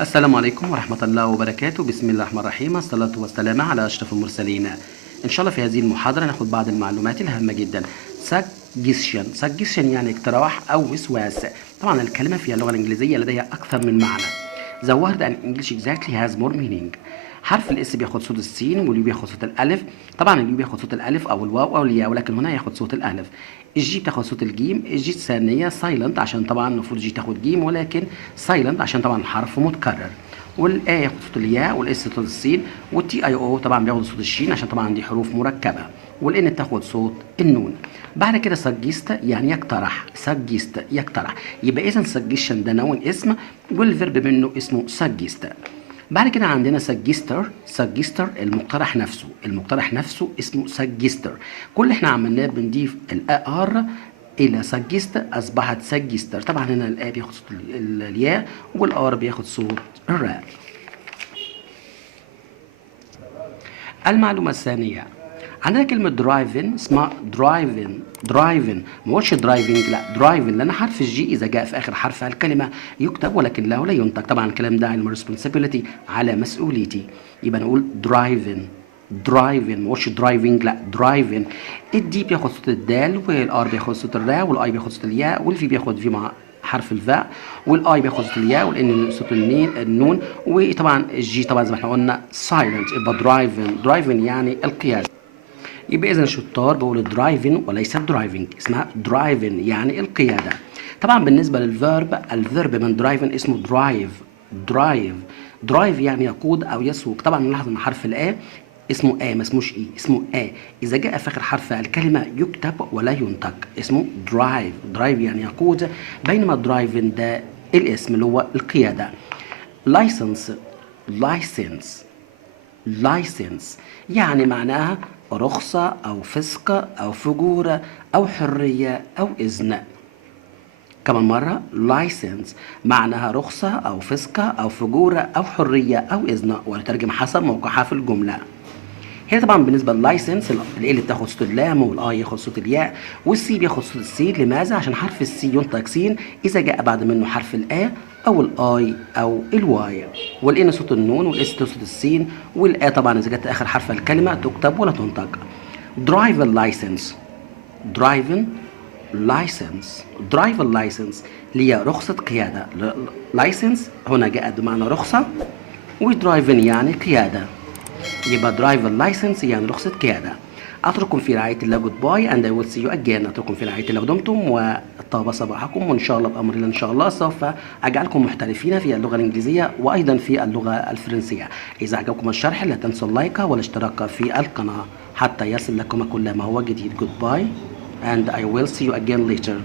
السلام عليكم ورحمة الله وبركاته. بسم الله الرحمن الرحيم، الصلاة والسلام على أشرف المرسلين. إن شاء الله في هذه المحاضرة ناخد بعض المعلومات الهامة جدا. suggestion يعني اقتراح أو وسواس. طبعا الكلمة في اللغة الإنجليزية لديها أكثر من معنى. The word in English exactly has more meaning. حرف الاس بياخد صوت السين، واليو بياخد صوت الالف. طبعا اليو بياخد صوت الالف او الواو او الياء، ولكن هنا ياخد صوت الالف. الجي بتاخد صوت الجيم. الجي الثانيه سايلنت عشان طبعا المفروض جي تاخد جيم، ولكن سايلنت عشان طبعا الحرف متكرر. والاي ياخد صوت الياء، والاس صوت السين، والتي اي او طبعا بياخد صوت الشين عشان طبعا دي حروف مركبه، والان بتاخد صوت النون. بعد كده سجست يعني يقترح، سجست يقترح، يبقى اذا سجشن ده نون اسم، والفيرب منه اسمه سجست. بعد كده عندنا سجستر. سجستر المقترح نفسه، المقترح نفسه اسمه سجستر. كل اللي احنا عملناه بنضيف الار الى سجست اصبحت سجستر. طبعا هنا الا بياخد صوت الياء، والار بياخد صوت الراء. المعلومه الثانيه، عندنا كلمة درايفن اسمها درايفن ما هوش درايفنج، لا درايفن، لأن حرف الجي إذا جاء في آخر حرف الكلمة يكتب ولكن له لا ينطق. طبعا الكلام ده على responsibility، على مسؤوليتي، يبقى نقول درايفن ما هوش درايفنج، لا درايفن. الدي بياخد صوت الدال، والار بياخد صوت الراء، والاي بياخد صوت الياء، والفي بياخد في مع حرف الفاء، والاي بياخد صوت الياء، والان صوت النون، وطبعا الجي طبعا زي ما احنا قلنا سايلنت. يبقى درايفن يعني القيادة. يبقى اذا شطار بقول درايفن وليس درايفنج، اسمها درايفن يعني القياده. طبعا بالنسبه للفيرب، الفيرب من درايفن اسمه درايف يعني يقود او يسوق. طبعا نلاحظ ان حرف الا اسمه ما اسموش اي، اسمه اذا جاء في اخر حرف الكلمه يكتب ولا ينطق، اسمه درايف يعني يقود، بينما درايفن ده الاسم اللي هو القياده. لايسنس يعني معناها رخصة أو فسق أو فجورة أو حرية أو إذن. كمان مرة لايسنس معناها رخصة أو فسق أو فجورة أو حرية أو إذن، ونترجم حسب موقعها في الجملة. هنا طبعا بالنسبه لللايسنس الاي اللي بتاخد صوت اللام، والاي ياخد صوت الياء، والسي بياخد صوت السين. لماذا؟ عشان حرف السي ينطق سين اذا جاء بعد منه حرف الا او الاي او الواي، والان صوت النون، والاس صوت السين، والا طبعا اذا جت اخر حرف الكلمه تكتب ولا تنطق. درايفن لايسنس اللي هي رخصه قياده. لايسنس هنا جاءت بمعنى رخصه، ودرايفن يعني قياده، يبقى درايفر لايسنس يعني رخصة قيادة. أترككم في رعاية الله. جود باي and I will see you again. أترككم في رعاية الله ودمتم، وطاب صباحكم، وإن شاء الله بأمر الله إن شاء الله سوف أجعلكم محترفين في اللغة الإنجليزية وأيضا في اللغة الفرنسية. إذا أعجبكم الشرح لا تنسوا اللايك والاشتراك في القناة حتى يصل لكم كل ما هو جديد. جود باي and I will see you again later.